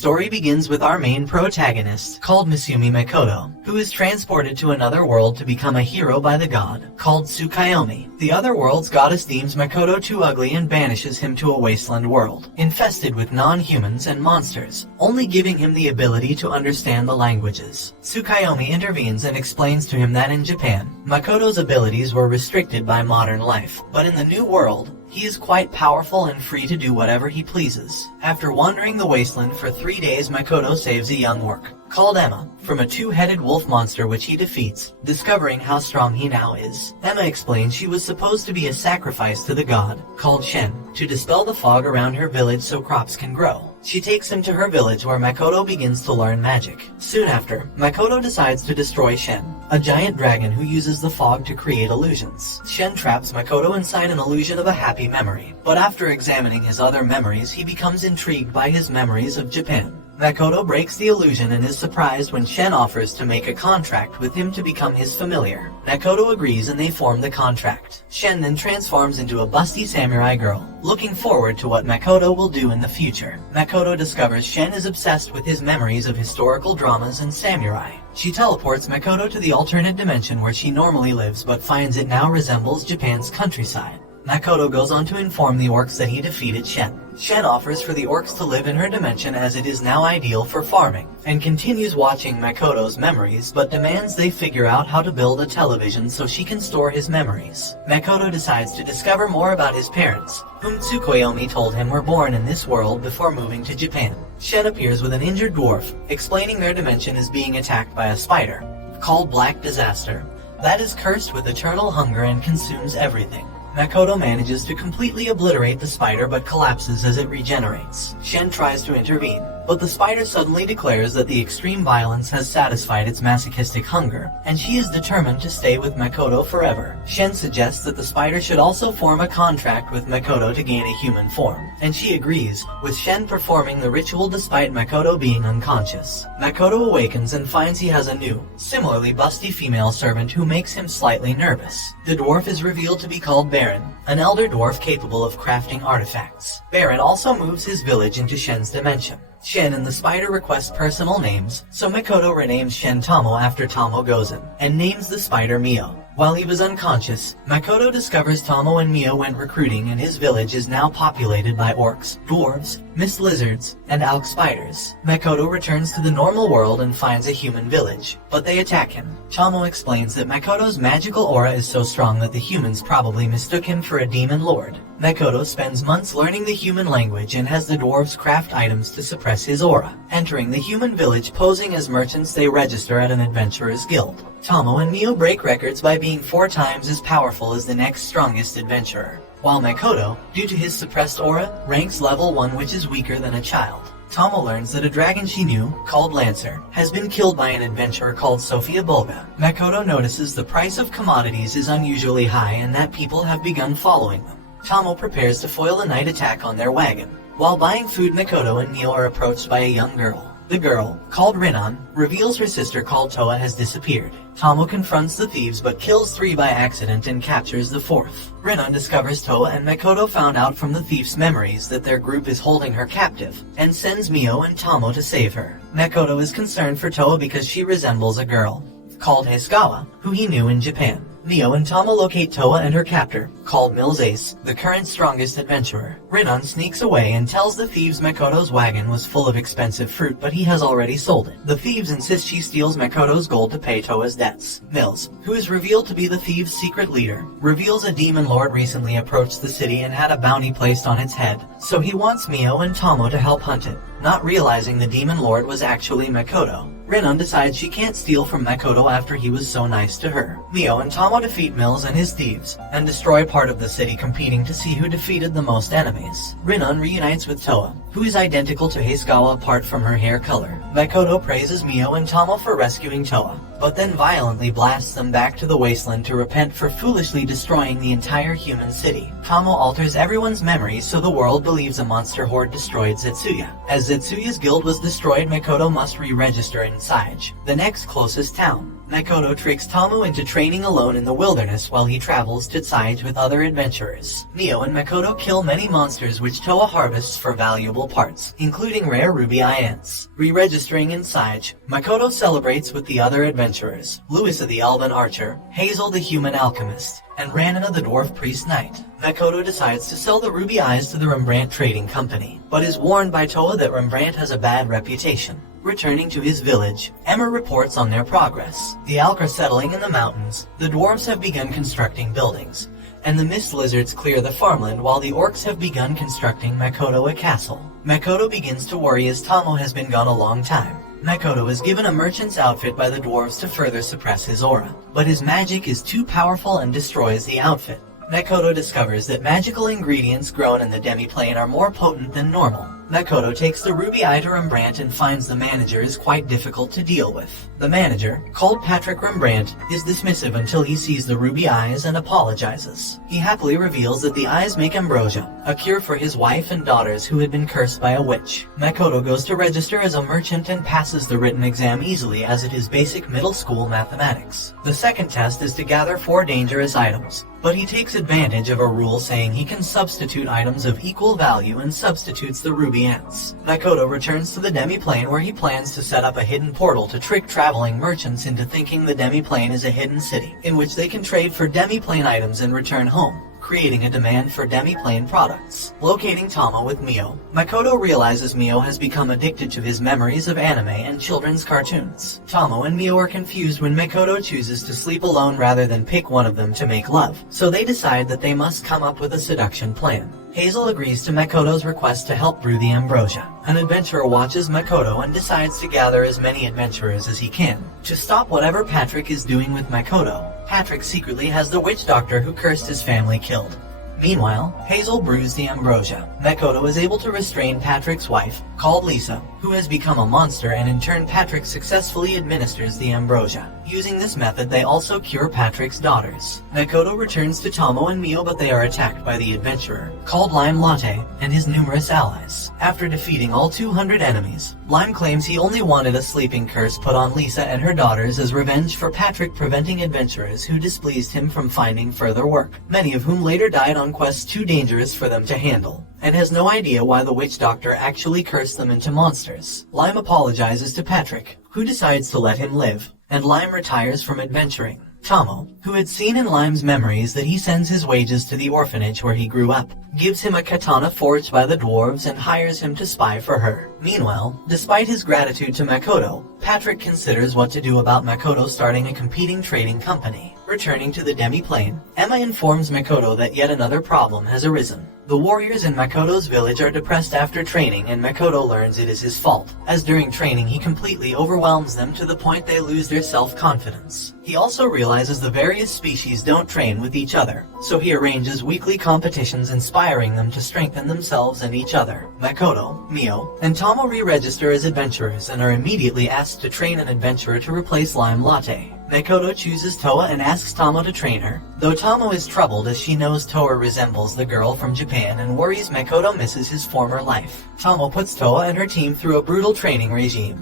story begins with our main protagonist, called Misumi Makoto, who is transported to another world to become a hero by the god, called Tsukimichi. The other world's goddess deems Makoto too ugly and banishes him to a wasteland world, infested with non-humans and monsters, only giving him the ability to understand the languages. Tsukimichi intervenes and explains to him that in Japan, Makoto's abilities were restricted by modern life, but in the new world, he is quite powerful and free to do whatever he pleases. After wandering the wasteland for 3 days, Makoto saves a young orc, called Emma, from a two-headed wolf monster which he defeats, discovering how strong he now is. Emma explains she was supposed to be a sacrifice to the god, called Shen, to dispel the fog around her village so crops can grow. She takes him to her village where Makoto begins to learn magic. Soon after, Makoto decides to destroy Shen, a giant dragon who uses the fog to create illusions. Shen traps Makoto inside an illusion of a happy memory, but after examining his other memories he becomes intrigued by his memories of Japan. Makoto breaks the illusion and is surprised when Shen offers to make a contract with him to become his familiar. Makoto agrees and they form the contract. Shen then transforms into a busty samurai girl, looking forward to what Makoto will do in the future. Makoto discovers Shen is obsessed with his memories of historical dramas and samurai. She teleports Makoto to the alternate dimension where she normally lives but finds it now resembles Japan's countryside. Makoto goes on to inform the orcs that he defeated Shen. Shen offers for the orcs to live in her dimension as it is now ideal for farming, and continues watching Makoto's memories but demands they figure out how to build a television so she can store his memories. Makoto decides to discover more about his parents, whom Tsukuyomi told him were born in this world before moving to Japan. Shen appears with an injured dwarf, explaining their dimension is being attacked by a spider, called Black Disaster, that is cursed with eternal hunger and consumes everything. Makoto manages to completely obliterate the spider but collapses as it regenerates. Shen tries to intervene, but the spider suddenly declares that the extreme violence has satisfied its masochistic hunger, and she is determined to stay with Makoto forever. Shen suggests that the spider should also form a contract with Makoto to gain a human form, and she agrees, with Shen performing the ritual despite Makoto being unconscious. Makoto awakens and finds he has a new, similarly busty female servant who makes him slightly nervous. The dwarf is revealed to be called Baron, an elder dwarf capable of crafting artifacts. Baron also moves his village into Shen's dimension. Shen and the spider request personal names, so Makoto renames Shen Tomo after Tomo Gozen, and names the spider Mio. While he was unconscious, Makoto discovers Tomo and Mio went recruiting and his village is now populated by orcs, dwarves, mist lizards, and alk spiders. Makoto returns to the normal world and finds a human village, but they attack him. Tomo explains that Makoto's magical aura is so strong that the humans probably mistook him for a demon lord. Makoto spends months learning the human language and has the dwarves craft items to suppress his aura. Entering the human village posing as merchants, they register at an adventurer's guild. Tomo and Mio break records by being 4 times as powerful as the next strongest adventurer, while Makoto, due to his suppressed aura, ranks level 1 which is weaker than a child. Tomo learns that a dragon she knew, called Lancer, has been killed by an adventurer called Sophia Bulga. Makoto notices the price of commodities is unusually high and that people have begun following them. Tomo prepares to foil a night attack on their wagon. While buying food, Makoto and Mio are approached by a young girl. The girl, called Rinon, reveals her sister called Toa has disappeared. Tomo confronts the thieves but kills 3 by accident and captures the 4th. Rinon discovers Toa and Makoto found out from the thief's memories that their group is holding her captive, and sends Mio and Tomo to save her. Makoto is concerned for Toa because she resembles a girl, called Heisugawa, who he knew in Japan. Mio and Tomo locate Toa and her captor, called Mills Ace, the current strongest adventurer. Rinon sneaks away and tells the thieves Makoto's wagon was full of expensive fruit but he has already sold it. The thieves insist she steals Makoto's gold to pay Toa's debts. Mills, who is revealed to be the thieves' secret leader, reveals a demon lord recently approached the city and had a bounty placed on its head, so he wants Mio and Tomo to help hunt it, not realizing the demon lord was actually Makoto. Rinon decides she can't steal from Makoto after he was so nice to her. Mio and Tomo defeat Mills and his thieves, and destroy part of the city competing to see who defeated the most enemies. Rinon reunites with Toa, who is identical to Heisugawa apart from her hair color. Makoto praises Mio and Tomo for rescuing Toa, but then violently blasts them back to the wasteland to repent for foolishly destroying the entire human city. Tomo alters everyone's memories so the world believes a monster horde destroyed Zetsuya. As Zetsuya's guild was destroyed, Makoto must re-register in Saige, the next closest town. Makoto tricks Tomo into training alone in the wilderness while he travels to Tsukimichi with other adventurers. Mio and Makoto kill many monsters which Toa harvests for valuable parts, including rare ruby ants. Re-registering in Tsukimichi, Makoto celebrates with the other adventurers, Louisa the elven archer, Hazel the human alchemist, and Ranina the dwarf priest knight. Makoto decides to sell the ruby eyes to the Rembrandt Trading Company, but is warned by Toa that Rembrandt has a bad reputation. Returning to his village, Emma reports on their progress. The elk are settling in the mountains, the dwarves have begun constructing buildings, and the mist lizards clear the farmland while the orcs have begun constructing Makoto a castle. Makoto begins to worry as Tomo has been gone a long time. Makoto is given a merchant's outfit by the dwarves to further suppress his aura, but his magic is too powerful and destroys the outfit. Makoto discovers that magical ingredients grown in the demi-plane are more potent than normal. Makoto takes the ruby eye to Rembrandt and finds the manager is quite difficult to deal with. The manager, called Patrick Rembrandt, is dismissive until he sees the ruby eyes and apologizes. He happily reveals that the eyes make ambrosia, a cure for his wife and daughters who had been cursed by a witch. Makoto goes to register as a merchant and passes the written exam easily as it is basic middle school mathematics. The second test is to gather 4 dangerous items, but he takes advantage of a rule saying he can substitute items of equal value and substitutes the ruby ants. Makoto returns to the demi-plane where he plans to set up a hidden portal to trick traveling merchants into thinking the demi-plane is a hidden city, in which they can trade for demi-plane items and return home, creating a demand for demi-plane products. Locating Tomo with Mio, Makoto realizes Mio has become addicted to his memories of anime and children's cartoons. Tomo and Mio are confused when Makoto chooses to sleep alone rather than pick one of them to make love, so they decide that they must come up with a seduction plan. Hazel agrees to Makoto's request to help brew the ambrosia. An adventurer watches Makoto and decides to gather as many adventurers as he can to stop whatever Patrick is doing with Makoto. Patrick secretly has the witch doctor who cursed his family killed. Meanwhile, Hazel brews the ambrosia. Makoto is able to restrain Patrick's wife, called Lisa, who has become a monster, and in turn Patrick successfully administers the ambrosia. Using this method, they also cure Patrick's daughters. Makoto returns to Tomo and Mio, but they are attacked by the adventurer, called Lime Latte, and his numerous allies. After defeating all 200 enemies, Lime claims he only wanted a sleeping curse put on Lisa and her daughters as revenge for Patrick preventing adventurers who displeased him from finding further work, many of whom later died on quests too dangerous for them to handle, and has no idea why the witch doctor actually cursed them into monsters. Lime apologizes to Patrick, who decides to let him live, and Lime retires from adventuring. Tomo, who had seen in Lime's memories that he sends his wages to the orphanage where he grew up, gives him a katana forged by the dwarves and hires him to spy for her. Meanwhile, despite his gratitude to Makoto, Patrick considers what to do about Makoto starting a competing trading company. Returning to the demi-plane, Emma informs Makoto that yet another problem has arisen. The warriors in Makoto's village are depressed after training, and Makoto learns it is his fault, as during training he completely overwhelms them to the point they lose their self-confidence. He also realizes the various species don't train with each other, so he arranges weekly competitions inspiring them to strengthen themselves and each other. Makoto, Mio, and Tomo re-register as adventurers and are immediately asked to train an adventurer to replace Lime Latte. Makoto chooses Toa and asks Tomo to train her, though Tomo is troubled as she knows Toa resembles the girl from Japan and worries Makoto misses his former life. Tomo puts Toa and her team through a brutal training regime,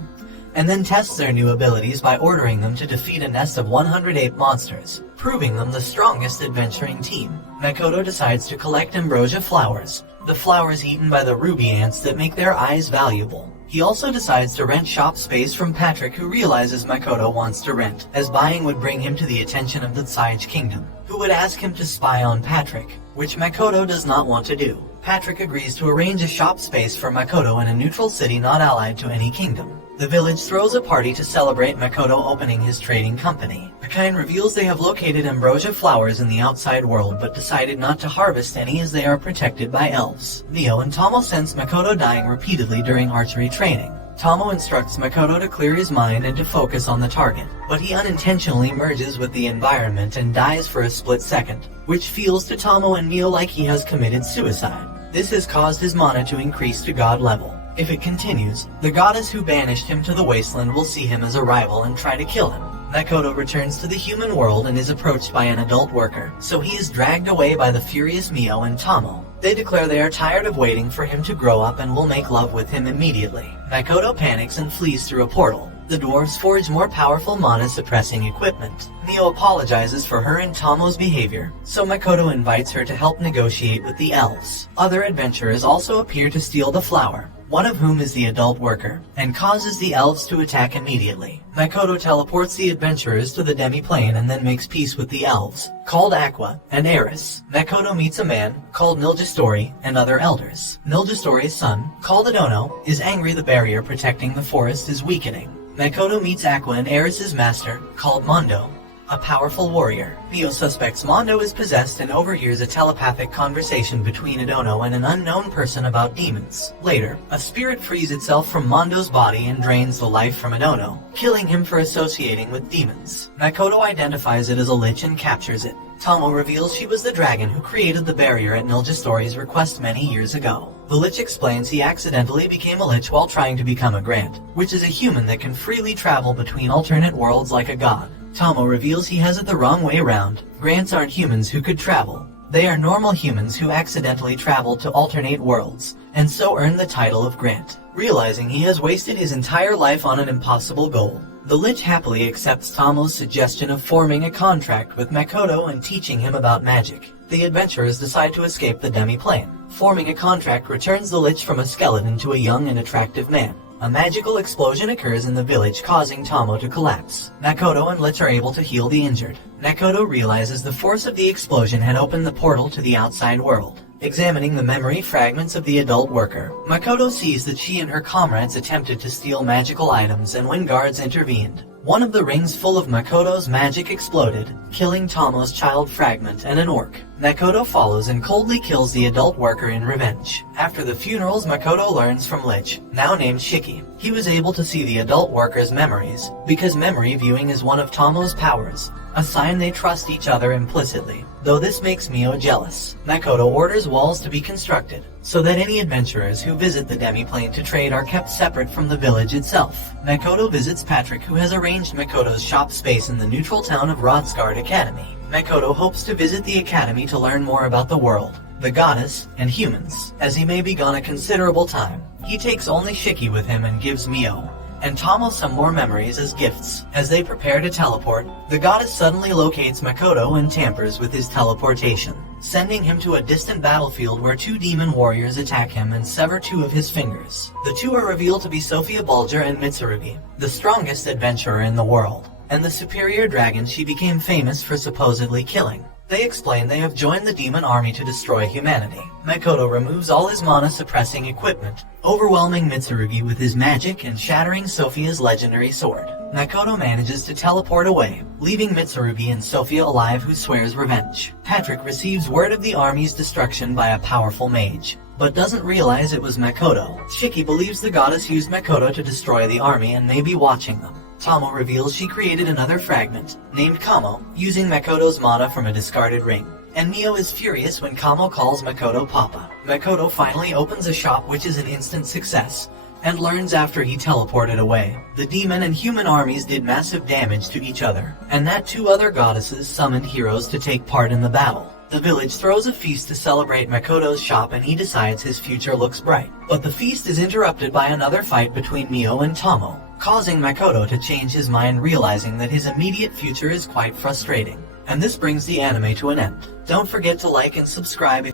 and then tests their new abilities by ordering them to defeat a nest of 108 monsters, proving them the strongest adventuring team. Makoto decides to collect ambrosia flowers, the flowers eaten by the ruby ants that make their eyes valuable. He also decides to rent shop space from Patrick, who realizes Makoto wants to rent, as buying would bring him to the attention of the Tsukimichi kingdom, who would ask him to spy on Patrick, which Makoto does not want to do. Patrick agrees to arrange a shop space for Makoto in a neutral city not allied to any kingdom. The village throws a party to celebrate Makoto opening his trading company. Akine reveals they have located ambrosia flowers in the outside world but decided not to harvest any as they are protected by elves. Mio and Tomo sense Makoto dying repeatedly during archery training. Tomo instructs Makoto to clear his mind and to focus on the target, but he unintentionally merges with the environment and dies for a split second, which feels to Tomo and Mio like he has committed suicide. This has caused his mana to increase to god level. If it continues, the goddess who banished him to the wasteland will see him as a rival and try to kill him. Makoto returns to the human world and is approached by an adult worker, so he is dragged away by the furious Mio and Tomo. They declare they are tired of waiting for him to grow up and will make love with him immediately. Makoto panics and flees through a portal, The dwarves forge more powerful mana-suppressing equipment. Mio apologizes for her and Tomo's behavior, so Makoto invites her to help negotiate with the elves. Other adventurers also appear to steal the flower, one of whom is the adult worker, and causes the elves to attack immediately. Makoto teleports the adventurers to the demi-plane and then makes peace with the elves, called Aqua and Eris. Makoto meets a man, called Nilgistori, and other elders. Nilgistori's son, called Adono, is angry the barrier protecting the forest is weakening. Makoto meets Aqua and Eris's master, called Mondo, a powerful warrior. Mio suspects Mondo is possessed and overhears a telepathic conversation between Adono and an unknown person about demons. Later, a spirit frees itself from Mondo's body and drains the life from Adono, killing him for associating with demons. Makoto identifies it as a lich and captures it. Tomo reveals she was the dragon who created the barrier at Nilgistori's request many years ago. The lich explains he accidentally became a lich while trying to become a Grant, which is a human that can freely travel between alternate worlds like a god. Tomo reveals he has it the wrong way around. Grants aren't humans who could travel. They are normal humans who accidentally traveled to alternate worlds, and so earn the title of Grant. Realizing he has wasted his entire life on an impossible goal, the lich happily accepts Tomo's suggestion of forming a contract with Makoto and teaching him about magic. The adventurers decide to escape the demi-plane. Forming a contract returns the lich from a skeleton to a young and attractive man. A magical explosion occurs in the village, causing Tomo to collapse. Makoto and Lich are able to heal the injured. Makoto realizes the force of the explosion had opened the portal to the outside world. Examining the memory fragments of the adult worker, Makoto sees that she and her comrades attempted to steal magical items, and when guards intervened, one of the rings full of Makoto's magic exploded, killing Tomo's child fragment and an orc. Makoto follows and coldly kills the adult worker in revenge. After the funerals, Makoto learns from Lich, now named Shiki, he was able to see the adult worker's memories, because memory viewing is one of Tomo's powers, a sign they trust each other implicitly. Though this makes Mio jealous, Makoto orders walls to be constructed, so that any adventurers who visit the demi-plane to trade are kept separate from the village itself. Makoto visits Patrick, who has arranged Makoto's shop space in the neutral town of Rodsgard Academy. Makoto hopes to visit the academy to learn more about the world, the goddess, and humans. As he may be gone a considerable time, he takes only Shiki with him and gives Mio and Tomo some more memories as gifts. As they prepare to teleport, the goddess suddenly locates Makoto and tampers with his teleportation, sending him to a distant battlefield where two demon warriors attack him and sever two of his fingers. The two are revealed to be Sophia Bulger and Mitsurugi, the strongest adventurer in the world, and the superior dragon she became famous for supposedly killing. They explain they have joined the demon army to destroy humanity. Makoto removes all his mana-suppressing equipment, overwhelming Mitsurugi with his magic and shattering Sophia's legendary sword. Makoto manages to teleport away, leaving Mitsurugi and Sophia alive, who swears revenge. Patrick receives word of the army's destruction by a powerful mage, but doesn't realize it was Makoto. Shiki believes the goddess used Makoto to destroy the army and may be watching them. Tomo reveals she created another fragment, named Kamo, using Makoto's mana from a discarded ring. And Mio is furious when Kamo calls Makoto Papa. Makoto finally opens a shop, which is an instant success, and learns after he teleported away, the demon and human armies did massive damage to each other, and that two other goddesses summoned heroes to take part in the battle. The village throws a feast to celebrate Makoto's shop, and he decides his future looks bright. But the feast is interrupted by another fight between Mio and Tomo, causing Makoto to change his mind, realizing that his immediate future is quite frustrating. And this brings the anime to an end. Don't forget to like and subscribe.